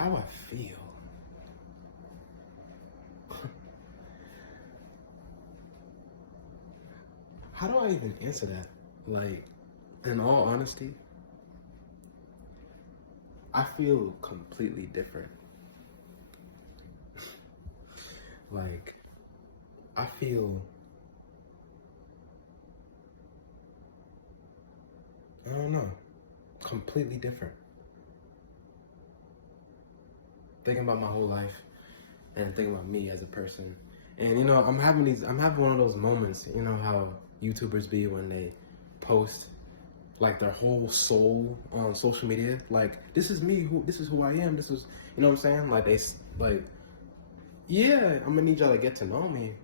How I feel. How do I even answer that? Like, in all honesty, I feel completely different. Like, I feel, I don't know, completely different. Thinking about my whole life and thinking about me as a person. And I'm having one of those moments, you know how YouTubers be when they post like their whole soul on social media. Like, this is me, this is who I am, this is, you know what I'm saying? Like, like, yeah, I'm gonna need y'all to get to know me.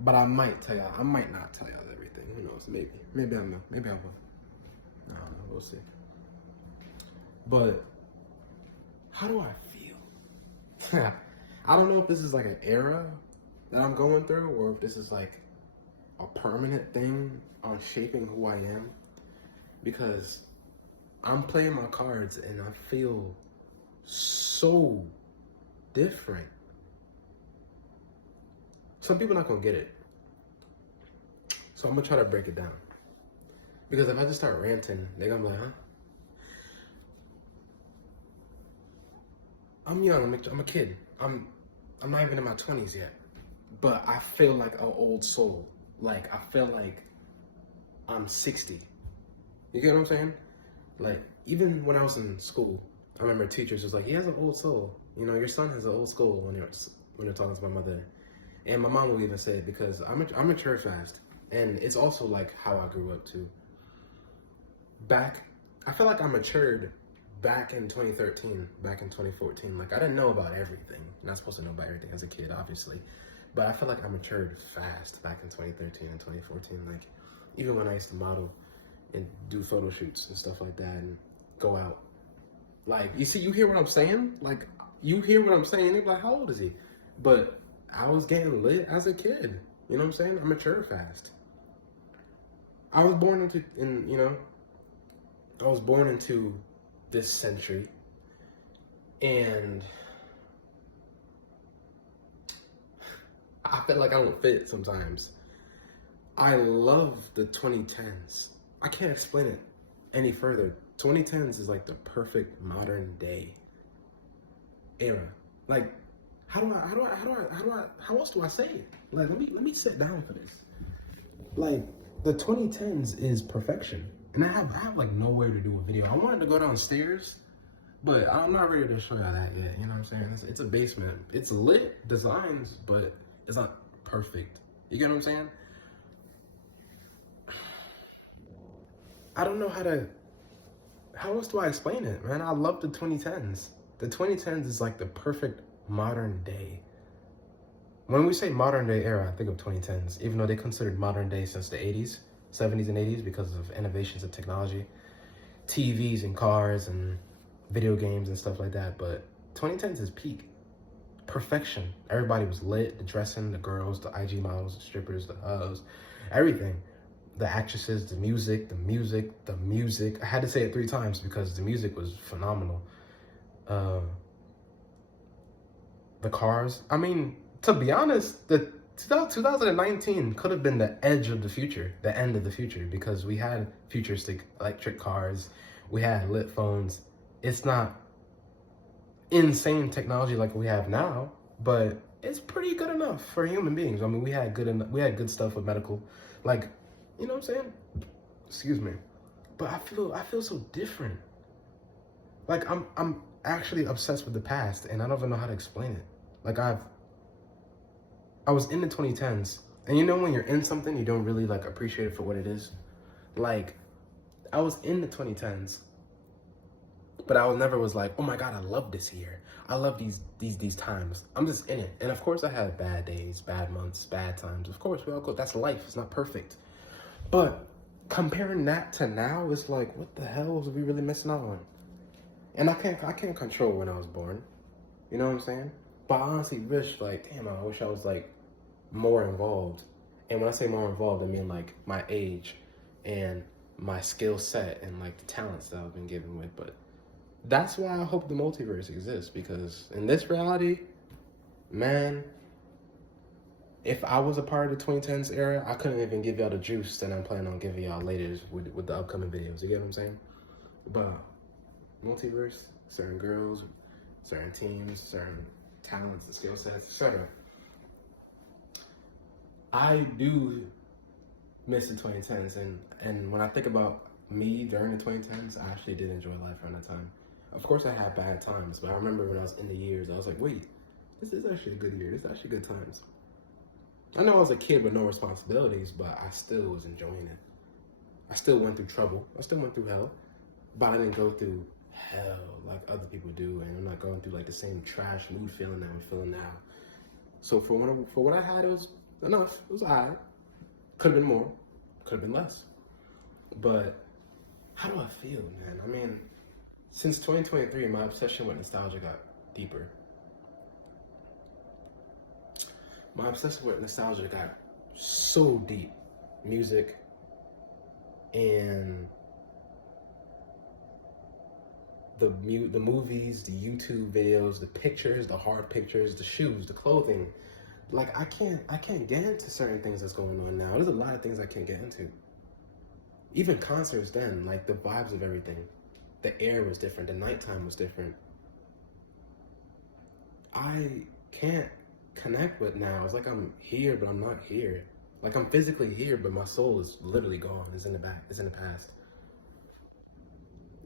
But I might tell y'all, I might not tell y'all everything. Who knows? Maybe I will. Maybe I will. I don't know. We'll see. But how do I feel? I don't know if this is like an era that I'm going through, or if this is like a permanent thing on shaping who I am. Because I'm playing my cards and I feel so different. Some people not gonna get it. So I'm gonna try to break it down. Because if I just start ranting, they're gonna be like, huh? I'm young, I'm a kid. I'm not even in my 20s yet. But I feel like an old soul. Like, I feel like I'm 60. You get what I'm saying? Like, even when I was in school, I remember teachers was like, he has an old soul. You know, your son has an old soul when you're talking to my mother. And my mom will even say it because I mature fast. And it's also like how I grew up too. I feel like I matured back in 2013, back in 2014. Like, I didn't know about everything. You're not supposed to know about everything as a kid, obviously. But I feel like I matured fast back in 2013 and 2014. Like, even when I used to model and do photo shoots and stuff like that and go out. Like, you hear what I'm saying? Like, you hear what I'm saying? They're like, how old is he? But I was getting lit as a kid. You know what I'm saying? I matured fast. I was born into this century, and I feel like I don't fit sometimes. I love the 2010s. I can't explain it any further. 2010s is like the perfect modern day era. Like, how else do I say it? Like, let me sit down for this. Like, the 2010s is perfection. And I have like nowhere to do a video. I wanted to go downstairs, but I'm not ready to show y'all that yet. You know what I'm saying? It's a basement. It's lit designs, but it's not perfect. You get what I'm saying? I don't know how else do I explain it, man? I love the 2010s. The 2010s is like the perfect modern day. When we say modern day era, I think of 2010s, even though they considered modern day since the 80s, 70s and 80s because of innovations in technology, TVs and cars and video games and stuff like that. But 2010s is peak. Perfection. Everybody was lit, the dressing, the girls, the IG models, the strippers, the hoes, everything. The actresses, the music. I had to say it 3 times because the music was phenomenal. The cars. I mean, to be honest, the 2019 could have been the edge of the future, the end of the future, because we had futuristic electric cars, we had lit phones. It's not insane technology like we have now, but it's pretty good enough for human beings. I mean, we had good stuff with medical, like, you know what I'm saying? Excuse me. But I feel so different. Like, I'm actually obsessed with the past, and I don't even know how to explain it. Like, I was in the 2010s, and you know when you're in something, you don't really like appreciate it for what it is. Like, I was in the 2010s, but I never was like, oh my God, I love this year. I love these times. I'm just in it. And of course I had bad days, bad months, bad times. Of course we all go, that's life, it's not perfect. But comparing that to now, it's like, what the hell was we really missing out on? And I can't control when I was born. You know what I'm saying? But I honestly wish, like, damn, I wish I was like more involved. And when I say more involved, I mean like my age and my skill set and like the talents that I've been given with. But That's why I hope the multiverse exists, because in this reality, man, if I was a part of the 2010s era, I couldn't even give y'all the juice that I'm planning on giving y'all later with the upcoming videos. You get what I'm saying? But multiverse, certain girls, certain teams, certain talents and skill sets, etc. I do miss the 2010s, and when I think about me during the 2010s, I actually did enjoy life around that time. Of course, I had bad times, but I remember when I was in the years, I was like, wait, this is actually a good year. This is actually good times. I know I was a kid with no responsibilities, but I still was enjoying it. I still went through trouble. I still went through hell, but I didn't go through hell like other people do, and I'm not going through like the same trash mood feeling that I'm feeling now. So for what I had, it was enough. It was alright. Could have been more. Could have been less. But how do I feel, man? I mean, since 2023, my obsession with nostalgia got deeper. My obsession with nostalgia got so deep. Music and the movies, the YouTube videos, the pictures, the hard pictures, the shoes, the clothing. Like I can't get into certain things that's going on now. There's a lot of things I can't get into. Even concerts then, like the vibes of everything. The air was different, the nighttime was different. I can't connect with now. It's like I'm here, but I'm not here. Like I'm physically here, but my soul is literally gone. It's in the back, it's in the past.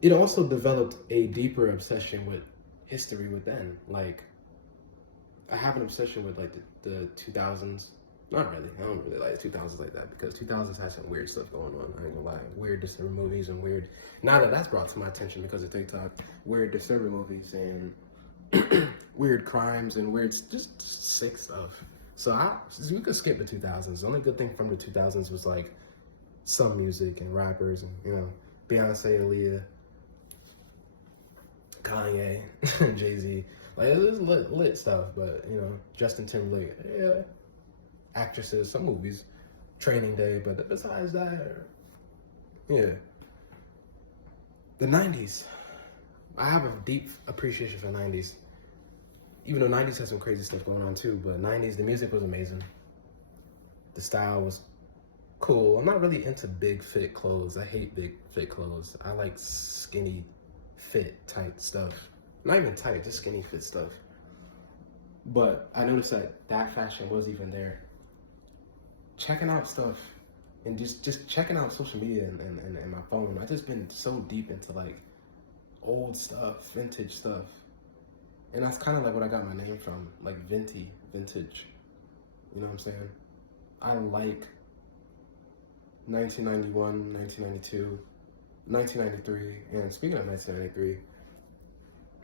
It also developed a deeper obsession with history with then. Like I have an obsession with like the 2000s. Not really. I don't really like 2000s like that, because 2000s had some weird stuff going on. I ain't gonna lie. Weird disturbing movies and weird. Now that that's brought to my attention because of TikTok, weird disturbing movies and weird crimes and weird just sick stuff. So we could skip the 2000s. The only good thing from the 2000s was like some music and rappers and Beyonce, Aaliyah, Kanye, Jay-Z. Like it was lit stuff, but Justin Timberlake, yeah, actresses, some movies, Training Day, but besides that, yeah. The 90s. I have a deep appreciation for the 90s. Even though 90s had some crazy stuff going on too, but 90s, the music was amazing. The style was cool. I'm not really into big fit clothes. I hate big fit clothes. I like skinny fit tight stuff. Not even tight, just skinny fit stuff. But I noticed that fashion was even there. Checking out stuff and just checking out social media and my phone. I've just been so deep into like old stuff, vintage stuff. And that's kind of like what I got my name from, like vintage. You know what I'm saying? I like 1991, 1992, 1993, and speaking of 1993,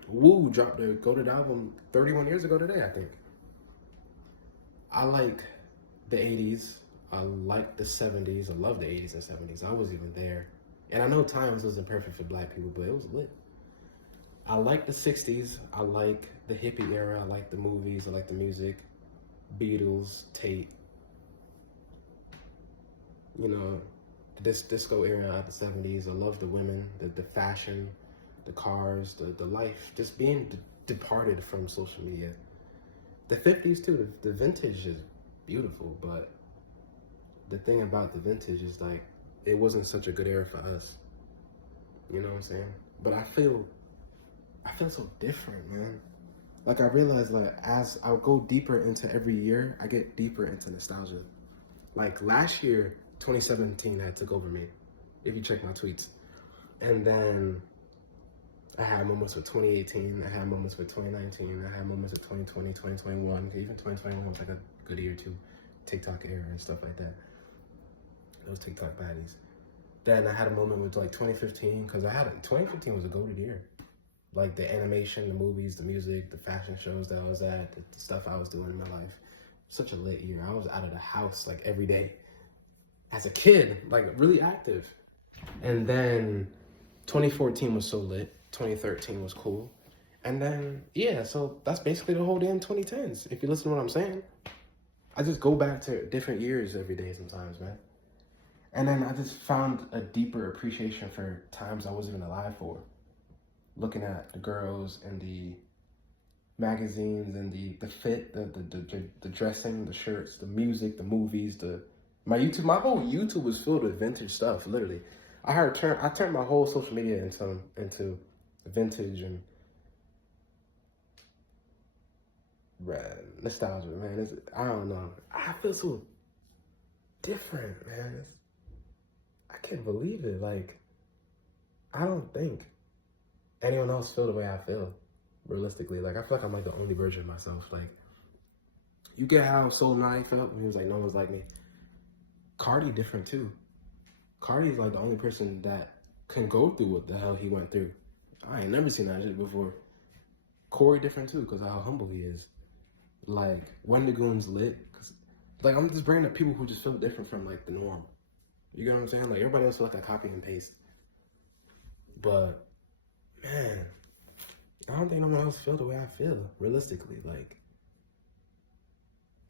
Wu dropped their goated album 31 years ago today, I think. I like the 80s. I like the 70s. I love the 80s and 70s. I was even there. And I know times wasn't perfect for black people, but it was lit. I like the 60s. I like the hippie era. I like the movies. I like the music. Beatles, Tate. This disco era of the 70s. I love the women, the fashion, the cars, the life. Just being departed from social media. The 50s too. The vintage is beautiful, but the thing about the vintage is like it wasn't such a good era for us. You know what I'm saying? But I feel so different, man. Like I realize, like as I go deeper into every year, I get deeper into nostalgia. Like last year, 2017 had took over me, if you check my tweets. And then I had moments with 2018, I had moments with 2019, I had moments with 2020, 2021, even 2021 was like a good year too. TikTok era and stuff like that. Those TikTok baddies. Then I had a moment with like 2015, because 2015 was a golden year. Like the animation, the movies, the music, the fashion shows that I was at, the stuff I was doing in my life. Such a lit year. I was out of the house like every day. As a kid, like really active. And then 2014 was so lit. 2013 was cool. And then, yeah, so that's basically the whole damn 2010s. If you listen to what I'm saying, I just go back to different years every day sometimes, man. And then I just found a deeper appreciation for times I wasn't even alive for. looking at the girls and the magazines and the fit, the dressing, the shirts, the music, the movies, my whole YouTube was filled with vintage stuff. Literally, I turned my whole social media into vintage and nostalgia. Man, I don't know. I feel so different, man. I can't believe it. Like, I don't think anyone else feel the way I feel. Realistically, like I feel like I'm like the only version of myself. Like, you get how Soul Nine felt when he was like, "No one's like me." Cardi different too. Cardi's like the only person that can go through what the hell he went through. I ain't never seen that shit before. Corey different too, cause of how humble he is. Like Wendigoon's lit, cause like I'm just bringing up people who just feel different from like the norm. You get what I'm saying? Like everybody else feel like a copy and paste. But man, I don't think no one else feel the way I feel, realistically. Like,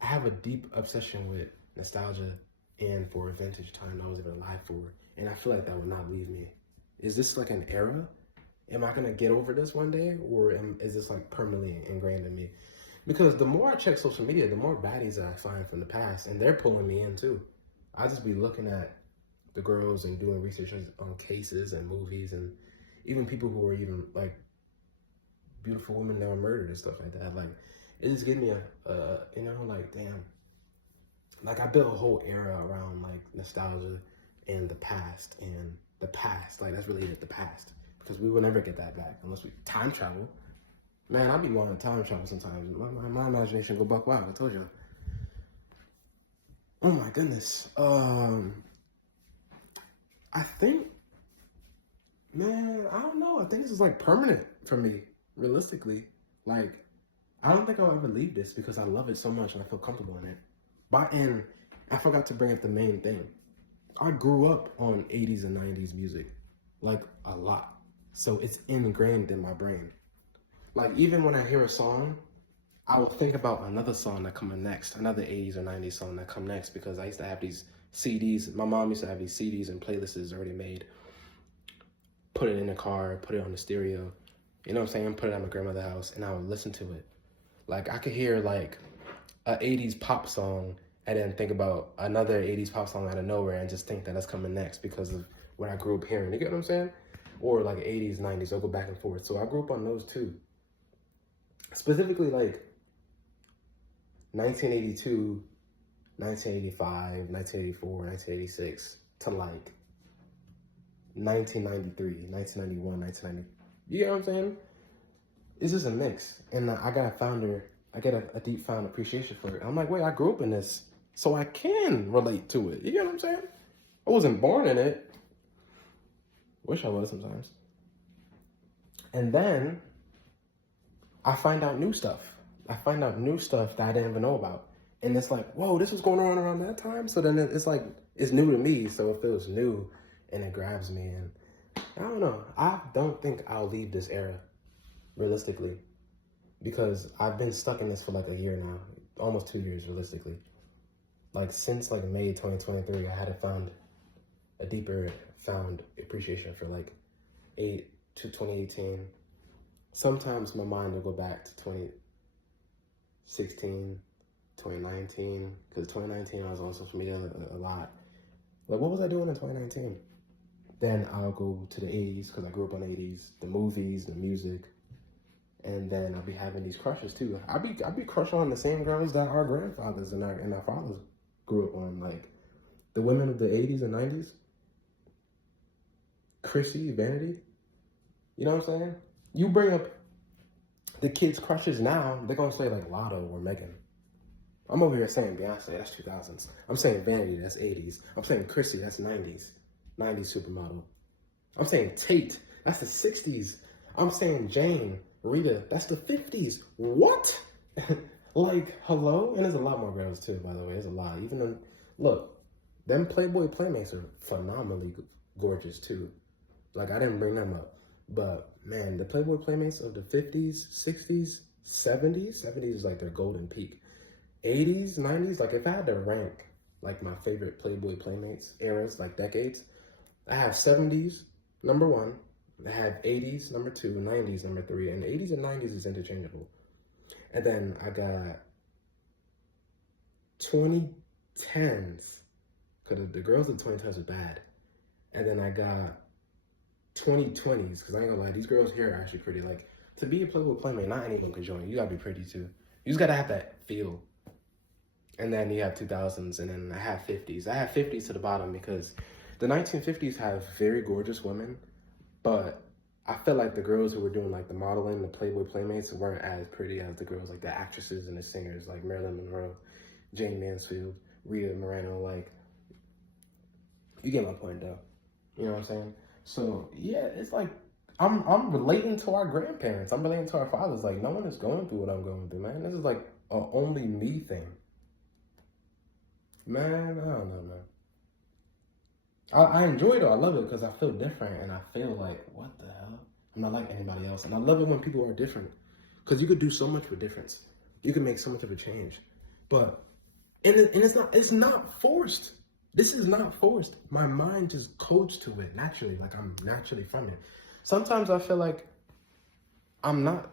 I have a deep obsession with nostalgia and for a vintage time I was even alive for. And I feel like that would not leave me. Is this like an era? Am I gonna get over this one day? Or is this like permanently ingrained in me? Because the more I check social media, the more baddies that I find from the past. And they're pulling me in too. I just be looking at the girls and doing research on cases and movies and even people who are even like beautiful women that were murdered and stuff like that. Like, it just gives me you know, like, damn. Like, I built a whole era around, like, nostalgia and the past. Like, that's really it, the past. Because we will never get that back unless we time travel. Man, I be wanting to time travel sometimes. My imagination go buck wild, I told you. Oh, my goodness. I think, man, I don't know. I think this is, like, permanent for me. Realistically, like, I don't think I'll ever leave this because I love it so much and I feel comfortable in it. And I forgot to bring up the main thing. I grew up on 80s and 90s music, like a lot. So it's ingrained in my brain. Like, even when I hear a song, I will think about another song that comes next, another 80s or 90s song that come next, because I used to have these CDs. My mom used to have these CDs and playlists already made. Put it in the car, put it on the stereo. You know what I'm saying? Put it at my grandmother's house, and I would listen to it. Like, I could hear, like, a 80s pop song and then think about another 80s pop song out of nowhere and just think that that's coming next because of what I grew up hearing. You get what I'm saying? Or, like, 80s, 90s. I'll go back and forth. So I grew up on those, too. Specifically, like, 1982, 1985, 1984, 1986 to, like, 1993, 1991, 1990. You get what I'm saying? It's just a mix. And I get a deep found appreciation for it. I'm like, wait, I grew up in this, so I can relate to it. You get what I'm saying? I wasn't born in it. Wish I was sometimes. And then I find out new stuff. I find out new stuff that I didn't even know about. And it's like, whoa, this was going on around that time? So then it's like, it's new to me, so it feels new and it grabs me. And I don't know. I don't think I'll leave this era, realistically, because I've been stuck in this for like a year now, almost 2 years, realistically. Like, since like May 2023, I hadn't found a deeper found appreciation for like 2018. Sometimes my mind will go back to 2016, 2019, because 2019 I was on social media a lot. Like, what was I doing in 2019? Then I'll go to the 80s, because I grew up on the 80s, the movies, the music, and then I'll be having these crushes too. I'll be crushing on the same girls that our grandfathers and our fathers grew up on, like the women of the 80s and 90s. Chrissy, Vanity. You know what I'm saying? You bring up the kids' crushes now, they're gonna say like Lotto or Megan. I'm over here saying Beyonce, that's 2000s. I'm saying Vanity, that's 80s. I'm saying Chrissy, that's 90s. 90s supermodel. I'm saying Tate, that's the 60s. I'm saying Jane, Rita, that's the 50s. What? Like, hello? And there's a lot more girls too, by the way. There's a lot. Even though, look, them Playboy Playmates are phenomenally gorgeous too. Like, I didn't bring them up. But, man, the Playboy Playmates of the 50s, 60s, 70s is like their golden peak. 80s, 90s, like if I had to rank like my favorite Playboy Playmates eras, like decades, I have 70s, number one, I have 80s number 2, 90s number 3, and 80s and 90s is interchangeable. And then I got 2010s, because the girls in 2010s are bad. And then I got 2020s, because I ain't gonna lie, these girls here are actually pretty. Like, to be a Playboy Playmate, not anyone can join. You gotta be pretty too. You just gotta have that feel. And then you have 2000s, and then I have 50s. I have 50s to the bottom because the 1950s have very gorgeous women, but I feel like the girls who were doing like the modeling, the Playboy Playmates, weren't as pretty as the girls, like the actresses and the singers, like Marilyn Monroe, Jane Mansfield, Rita Moreno. Like, you get my point though. You know what I'm saying? So yeah, it's like I'm relating to our grandparents. I'm relating to our fathers. Like, no one is going through what I'm going through, man. This is like a only me thing. Man, I don't know, man. I enjoy it though. I love it because I feel different and I feel like, what the hell? I'm not like anybody else. And I love it when people are different because you could do so much with difference. You can make so much of a change. But, and it's not forced. This is not forced. My mind just codes to it naturally. Like, I'm naturally from it. Sometimes I feel like I'm not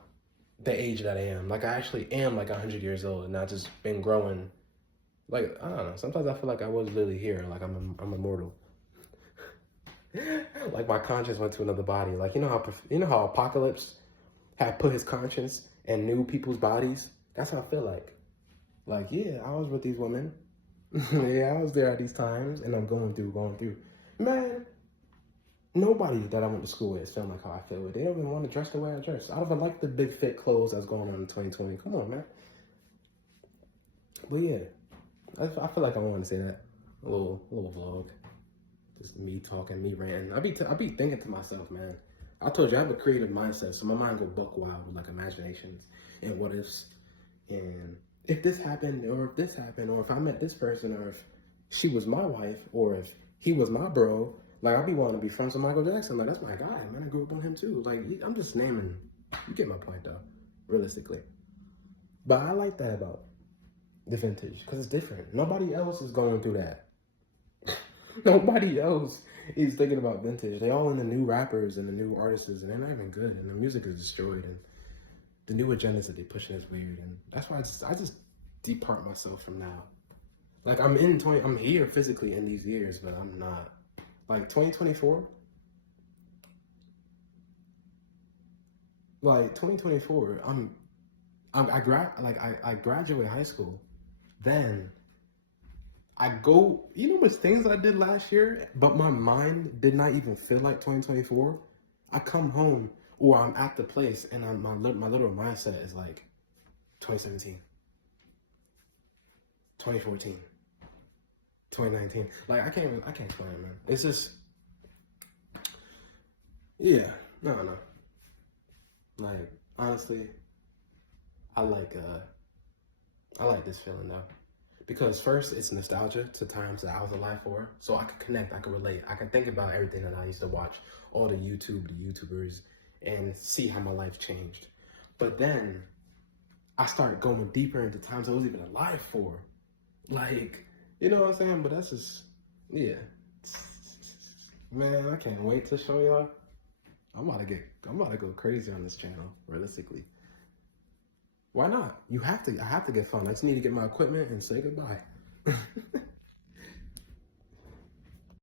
the age that I am. Like, I actually am like 100 years old and I've just been growing. Like, I don't know. Sometimes I feel like I was literally here. Like, I'm immortal. Like, my conscience went to another body. Like, you know how Apocalypse had put his conscience in new people's bodies? That's how I feel like. Like, yeah, I was with these women. Yeah, I was there at these times, and I'm going through. Man, nobody that I went to school with is feeling like how I feel with. They don't even want to dress the way I dress. I don't even like the big fit clothes that's going on in 2020. Come on, man. But yeah, I feel like I want to say that. A little vlog. Just me talking, me ranting. I be thinking to myself, man. I told you I have a creative mindset, so my mind go buck wild with like imaginations and what ifs. And if this happened, or if this happened, or if I met this person, or if she was my wife, or if he was my bro, like, I'd be wanting to be friends with Michael Jackson. Like, that's my guy, man. I grew up on him too. Like, I'm just naming. You get my point though, realistically. But I like that about the vintage because it's different. Nobody else is going through that. Nobody else is thinking about vintage. They all in the new rappers and the new artists, and they're not even good. And the music is destroyed, and the new agendas that they pushing is weird. And that's why I just depart myself from now. Like, I'm here physically in these years, but I'm not. Like 2024. Like 2024, I graduate high school, then I go, you know, which things I did last year, but my mind did not even feel like 2024. I come home or I'm at the place and my little mindset is like 2017, 2014, 2019. Like, I can't explain it, man. It's just, yeah, no. Like, honestly, I like this feeling though. Because first, it's nostalgia to times that I was alive for. So I can connect, I can relate. I can think about everything that I used to watch, all the YouTubers, and see how my life changed. But then, I started going deeper into times I was even alive for. Like, you know what I'm saying? But that's just, yeah. Man, I can't wait to show y'all. I'm about to go crazy on this channel, realistically. Why not? I have to get fun. I just need to get my equipment and say goodbye.